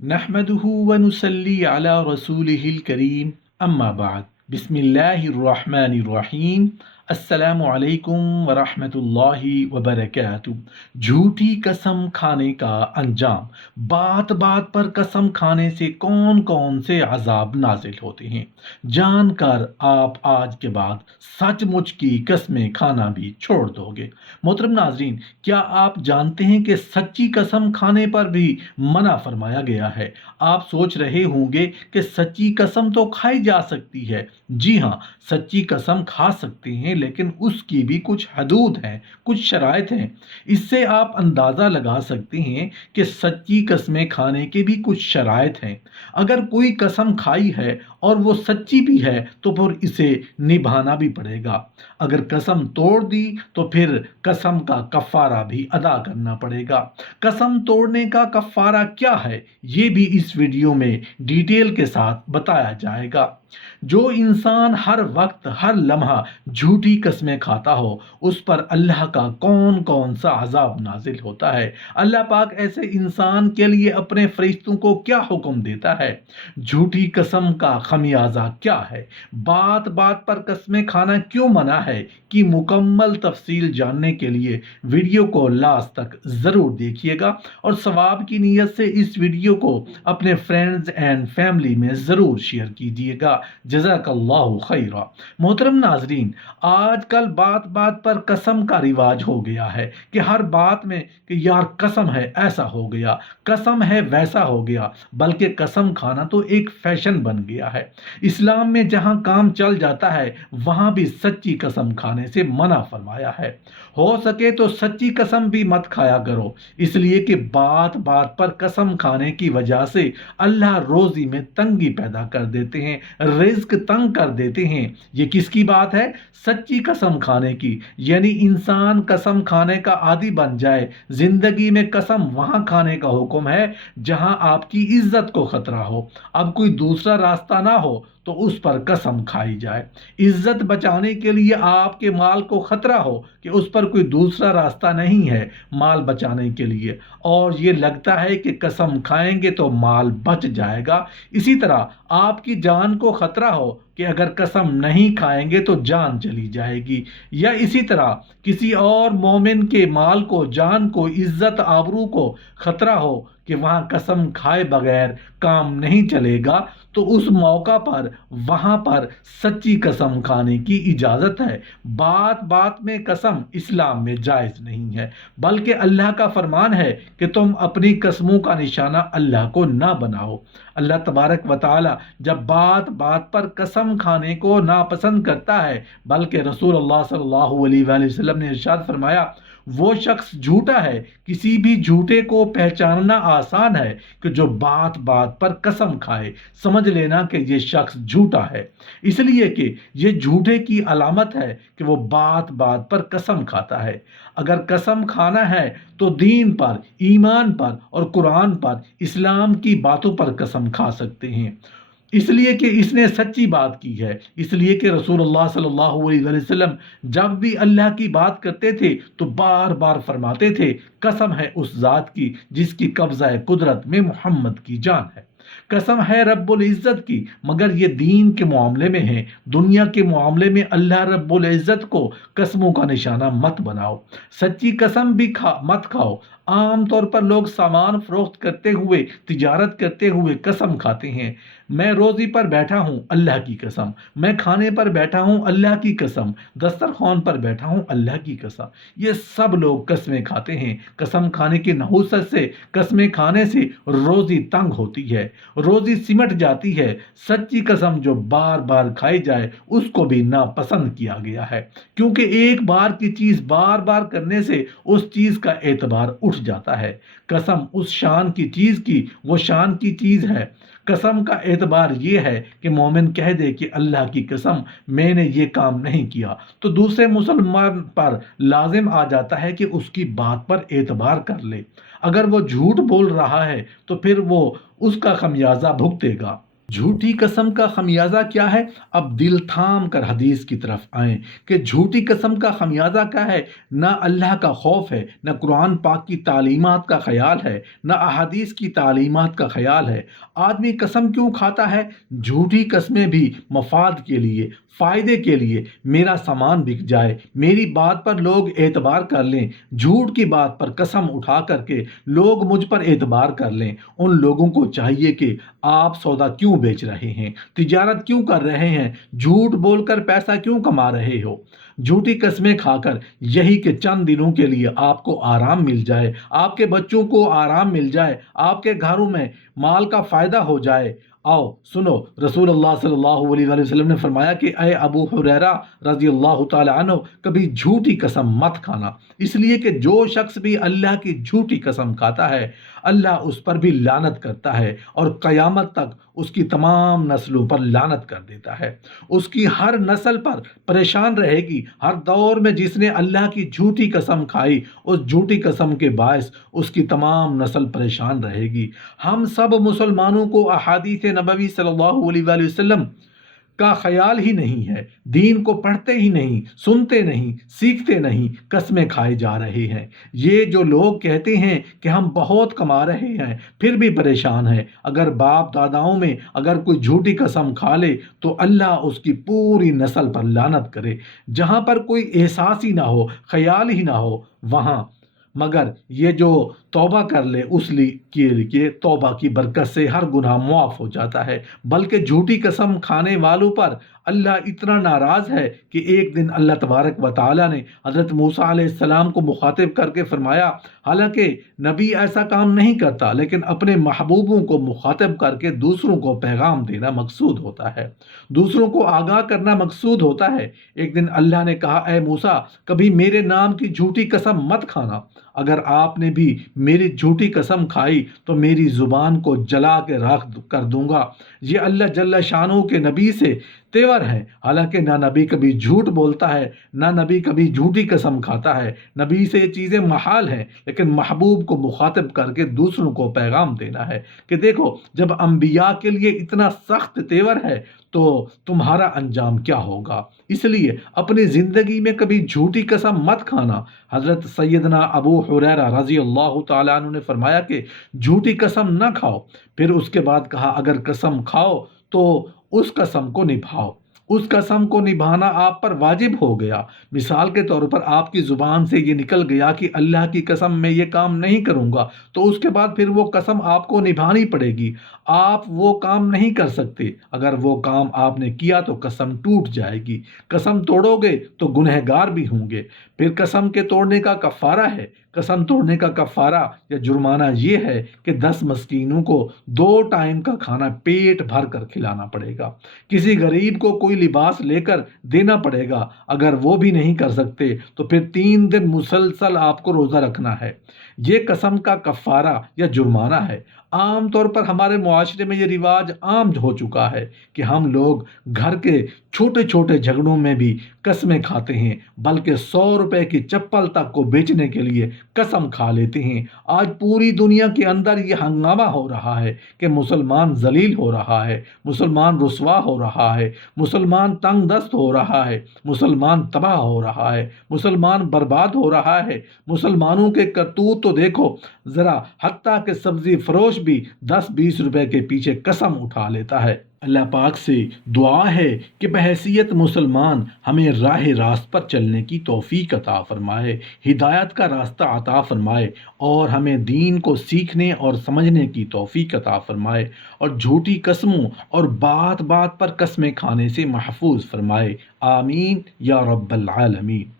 نحمده ونصلي على رسوله الكريم اما بعد بسم اللہ الرحمن الرحیم السلام علیکم ورحمۃ اللہ وبرکاتہ۔ جھوٹی قسم کھانے کا انجام۔ بات بات پر قسم کھانے سے کون کون سے عذاب نازل ہوتے ہیں، جان کر آپ آج کے بعد سچ مچ کی قسمیں کھانا بھی چھوڑ دو گے۔ محترم ناظرین، کیا آپ جانتے ہیں کہ سچی قسم کھانے پر بھی منع فرمایا گیا ہے؟ آپ سوچ رہے ہوں گے کہ سچی قسم تو کھائی جا سکتی ہے۔ جی ہاں، سچی قسم کھا سکتے ہیں، لیکن اس کی بھی کچھ حدود ہیں، کچھ شرائط ہیں۔ اس سے آپ اندازہ لگا سکتے ہیں کہ سچی قسمیں کھانے کے بھی کچھ شرائط ہیں۔ اگر کوئی قسم کھائی ہے اور وہ سچی بھی ہے تو پھر اسے نبھانا بھی پڑے گا۔ اگر قسم توڑ دی تو پھر قسم کا کفارہ بھی ادا کرنا پڑے گا۔ قسم توڑنے کا کفارہ کیا ہے، یہ بھی اس ویڈیو میں ڈیٹیل کے ساتھ بتایا جائے گا۔ جو انسان ہر وقت ہر لمحہ جھوٹی قسمیں کھاتا ہو، اس پر اللہ کا کون کون سا عذاب نازل ہوتا ہے، اللہ پاک ایسے انسان کے لیے اپنے فرشتوں کو کیا حکم دیتا ہے، جھوٹی قسم کا خمیازہ کیا ہے، بات بات پر قسمیں کھانا کیوں منع ہے، کی مکمل تفصیل جاننے کے لیے ویڈیو کو لاسٹ تک ضرور دیکھیے گا، اور ثواب کی نیت سے اس ویڈیو کو اپنے فرینڈز اینڈ فیملی میں ضرور شیئر کیجیے گا۔ جزاک اللہ خیرہ۔ محترم ناظرین، آج کل بات بات پر قسم کا رواج ہو گیا ہے کہ ہر بات میں کہ یار قسم ہے ایسا ہو گیا، قسم ہے ویسا ہو گیا، بلکہ قسم کھانا تو ایک فیشن بن گیا ہے۔ اسلام میں جہاں کام چل جاتا ہے وہاں بھی سچی قسم کھانے سے منع فرمایا ہے۔ ہو سکے تو سچی قسم بھی مت کھایا کرو، اس لیے کہ بات بات پر قسم کھانے کی وجہ سے اللہ روزی میں تنگی پیدا کر دیتے ہیں، رزق تنگ کر دیتے ہیں۔ یہ کس کی بات ہے؟ سچی قسم کھانے کی، یعنی انسان قسم کھانے کا عادی بن جائے۔ زندگی میں قسم وہاں کھانے کا حکم ہے جہاں آپ کی عزت کو خطرہ ہو، اب کوئی دوسرا راستہ نہ ہو تو اس پر قسم کھائی جائے۔ عزت بچانے کے لیے آپ کے مال کو خطرہ ہو کہ اس پر کوئی دوسرا راستہ نہیں ہے مال بچانے کے لیے، اور یہ لگتا ہے کہ قسم کھائیں گے تو مال بچ جائے گا۔ اسی طرح آپ کی جان کو خطرہ ہو کہ اگر قسم نہیں کھائیں گے تو جان چلی جائے گی، یا اسی طرح کسی اور مومن کے مال کو، جان کو، عزت آبرو کو خطرہ ہو کہ وہاں قسم کھائے بغیر کام نہیں چلے گا، تو اس موقع پر وہاں پر سچی قسم کھانے کی اجازت ہے۔ بات بات میں قسم اسلام میں جائز نہیں ہے، بلکہ اللہ کا فرمان ہے کہ تم اپنی قسموں کا نشانہ اللہ کو نہ بناؤ۔ اللہ تبارک و تعالی جب بات بات پر قسم کھانے کو ناپسند کرتا ہے، بلکہ رسول اللہ صلی اللہ علیہ وآلہ وسلم نے ارشاد فرمایا، وہ شخص جھوٹا ہے۔ کسی بھی جھوٹے کو پہچاننا آسان ہے کہ جو بات بات پر قسم کھائے، سمجھ لینا کہ یہ شخص جھوٹا ہے، اس لیے کہ یہ جھوٹے کی علامت ہے کہ وہ بات بات پر قسم کھاتا ہے۔ اگر قسم کھانا ہے تو دین پر، ایمان پر اور قرآن پر، اسلام کی باتوں پر قسم کھا سکتے ہیں، اس لیے کہ اس نے سچی بات کی ہے۔ اس لیے کہ رسول اللہ صلی اللہ علیہ وآلہ وسلم جب بھی اللہ کی بات کرتے تھے تو بار بار فرماتے تھے، قسم ہے اس ذات کی جس کی قبضہ قدرت میں محمد کی جان ہے، قسم ہے رب العزت کی۔ مگر یہ دین کے معاملے میں ہے، دنیا کے معاملے میں اللہ رب العزت کو قسموں کا نشانہ مت بناؤ۔ سچی قسم بھی مت کھاؤ۔ عام طور پر لوگ سامان فروخت کرتے ہوئے، تجارت کرتے ہوئے قسم کھاتے ہیں، میں روزی پر بیٹھا ہوں اللہ کی قسم، میں کھانے پر بیٹھا ہوں اللہ کی قسم، دسترخوان پر بیٹھا ہوں اللہ کی قسم۔ یہ سب لوگ قسمیں کھاتے ہیں۔ قسم کھانے کی نحوست سے، قسمیں کھانے سے روزی تنگ ہوتی ہے، روزی سمٹ جاتی ہے۔ سچی قسم جو بار بار کھائی جائے اس کو بھی ناپسند کیا گیا ہے، کیونکہ ایک بار کی چیز بار بار کرنے سے اس چیز کا اعتبار اٹھ جاتا ہے۔ قسم اس شان کی چیز کی وہ شان کی چیز ہے۔ قسم کا اعتبار یہ ہے کہ مومن کہہ دے کہ اللہ کی قسم میں نے یہ کام نہیں کیا، تو دوسرے مسلمان پر لازم آ جاتا ہے کہ اس کی بات پر اعتبار کر لے۔ اگر وہ جھوٹ بول رہا ہے تو پھر وہ اس کا خمیازہ بھگتے گا۔ झूठी कसम का खमियाजा क्या है? अब दिल थाम कर हदीस की तरफ आएं कि झूठी कसम का खमियाजा क्या है। ना अल्लाह का खौफ है, ना कुरान पाक की तालीमात का ख्याल है, ना अहादीस की तालीमात का ख्याल है। आदमी कसम क्यों खाता है? झूठी कस्में भी मफाद के लिए, फ़ायदे के लिए, मेरा सामान बिक जाए, मेरी बात पर लोग एतबार कर लें, झूठ की बात पर कसम उठा करके लोग मुझ पर एतबार कर लें। उन लोगों को चाहिए कि आप सौदा क्यों बेच रहे हैं, तिजारत क्यों कर रहे हैं, झूठ बोलकर पैसा क्यों कमा रहे हो। झूठी कस्में खाकर यही कि चंद दिनों के लिए आपको आराम मिल जाए, आपके बच्चों को आराम मिल जाए, आपके घरों में माल का फ़ायदा हो जाए। आओ सुनो, रसूल अल्लाह सल्लल्लाहु अलैहि वसल्लम ने फरमाया कि अय अबू हुरैरा रज़ी अल्लाह ताला अन्हु, कभी झूठी कसम मत खाना, इसलिए कि जो शख्स भी अल्लाह की झूठी कसम खाता है अल्लाह उस पर भी लानत करता है और क़यामत तक उसकी तमाम नस्लों पर लानत कर देता है। उसकी हर नस्ल पर परेशान रहेगी। हर दौर में जिसने अल्लाह की झूठी कसम खाई, उस झूठी कसम के बायस उसकी तमाम नस्ल परेशान रहेगी। हम सब मुसलमानों को अहादीस नबवी सल्लल्लाहु अलैहि वसल्लम का ख्याल ही नहीं है, दीन को पढ़ते ही नहीं, सुनते नहीं, सीखते नहीं, कस्में खाए जा रहे हैं। ये जो लोग कहते हैं कि हम बहुत कमा रहे हैं फिर भी परेशान हैं, अगर बाप दादाओं में अगर कोई झूठी कसम खा ले तो अल्लाह उसकी पूरी नस्ल पर लानत करे। जहाँ पर कोई एहसास ही ना हो, ख्याल ही ना हो, वहाँ मगर ये जो तौबा कर ले उस के लिए तौबा की बरकत से हर गुनाह मुआफ़ हो जाता है। बल्कि झूठी कसम खाने वालों पर अल्लाह इतना नाराज़ है कि एक दिन अल्लाह तबारक व तआला ने हज़रत मूसा अलैहिस्सलाम को मुखातिब करके फरमाया, हालांकि नबी ऐसा काम नहीं करता लेकिन अपने महबूबों को मुखातिब करके दूसरों को पैगाम देना मकसूद होता है, दूसरों को आगाह करना मकसूद होता है। एक दिन अल्लाह ने कहा, ए मूसा, कभी मेरे नाम की झूठी कसम मत खाना। अगर आपने भी मेरी झूठी कसम खाई तो मेरी ज़ुबान को जला के राख कर दूंगा। ये अल्लाह जल्ला शानहू के नबी से तेवर है। हालांकि ना नबी कभी झूठ बोलता है, ना नबी कभी झूठी कसम खाता है, नबी से ये चीज़ें महाल हैं, लेकिन महबूब को मुखातिब करके दूसरों को पैगाम देना है कि देखो, जब अम्बिया के लिए इतना सख्त तेवर है तो तुम्हारा अंजाम क्या होगा। इसलिए अपनी ज़िंदगी में कभी झूठी कसम मत खाना। हज़रत सैयदना अबू हुरैरा रज़ी अल्लाह ताला अन्हु ने फरमाया कि झूठी कसम न खाओ। फिर उसके बाद कहा, अगर कसम खाओ तो उस कसम को निभाओ, उस कसम को निभाना आप पर वाजिब हो गया। मिसाल के तौर पर आपकी ज़ुबान से ये निकल गया कि अल्लाह की कसम मैं ये काम नहीं करूँगा, तो उसके बाद फिर वो कसम आपको निभानी पड़ेगी। आप वो काम नहीं कर सकते। अगर वो काम आपने किया तो कसम टूट जाएगी। कसम तोड़ोगे तो गुनहगार भी होंगे। फिर कसम के तोड़ने का कफ़ारा है। कसम तोड़ने का कफ़ारा या जुर्माना ये है कि 10 मस्कीनों को 2 टाइम का खाना पेट भर कर खिलाना पड़ेगा। किसी गरीब को कोई लिबास लेकर देना पड़ेगा। अगर वो भी नहीं कर सकते तो फिर 3 दिन मुसलसल आपको रोज़ा रखना है। ये कसम का कफ़ारा या जुर्माना है। आम तौर पर हमारे मुआशरे में ये रिवाज आम हो चुका है कि हम लोग घर के छोटे छोटे झगड़ों में भी कस्में खाते हैं, बल्कि 100 रुपए की चप्पल तक को बेचने के लिए कसम खा लेते हैं। आज पूरी दुनिया के अंदर ये हंगामा हो रहा है कि मुसलमान जलील हो रहा है, मुसलमान रुसवा हो रहा है, मुसलमान तंग दस्त हो रहा है, मुसलमान तबाह हो रहा है, मुसलमान बर्बाद हो रहा है। मुसलमानों के करतूत तो देखो ज़रा, हत्ता के सब्ज़ी फरोश भी 10-20 रुपए के पीछे कसम उठा लेता है। अल्लाह पाक से दुआ है कि बहैसियत मुसलमान हमें राह रास्त पर चलने की तौफीक अता फरमाए, हिदायत का रास्ता अता फरमाए और हमें दीन को सीखने और समझने की तौफीक अता फरमाए और झूठी कस्मों और बात बात पर कस्में खाने से महफूज फरमाए। आमीन या रब्बल आलमीन।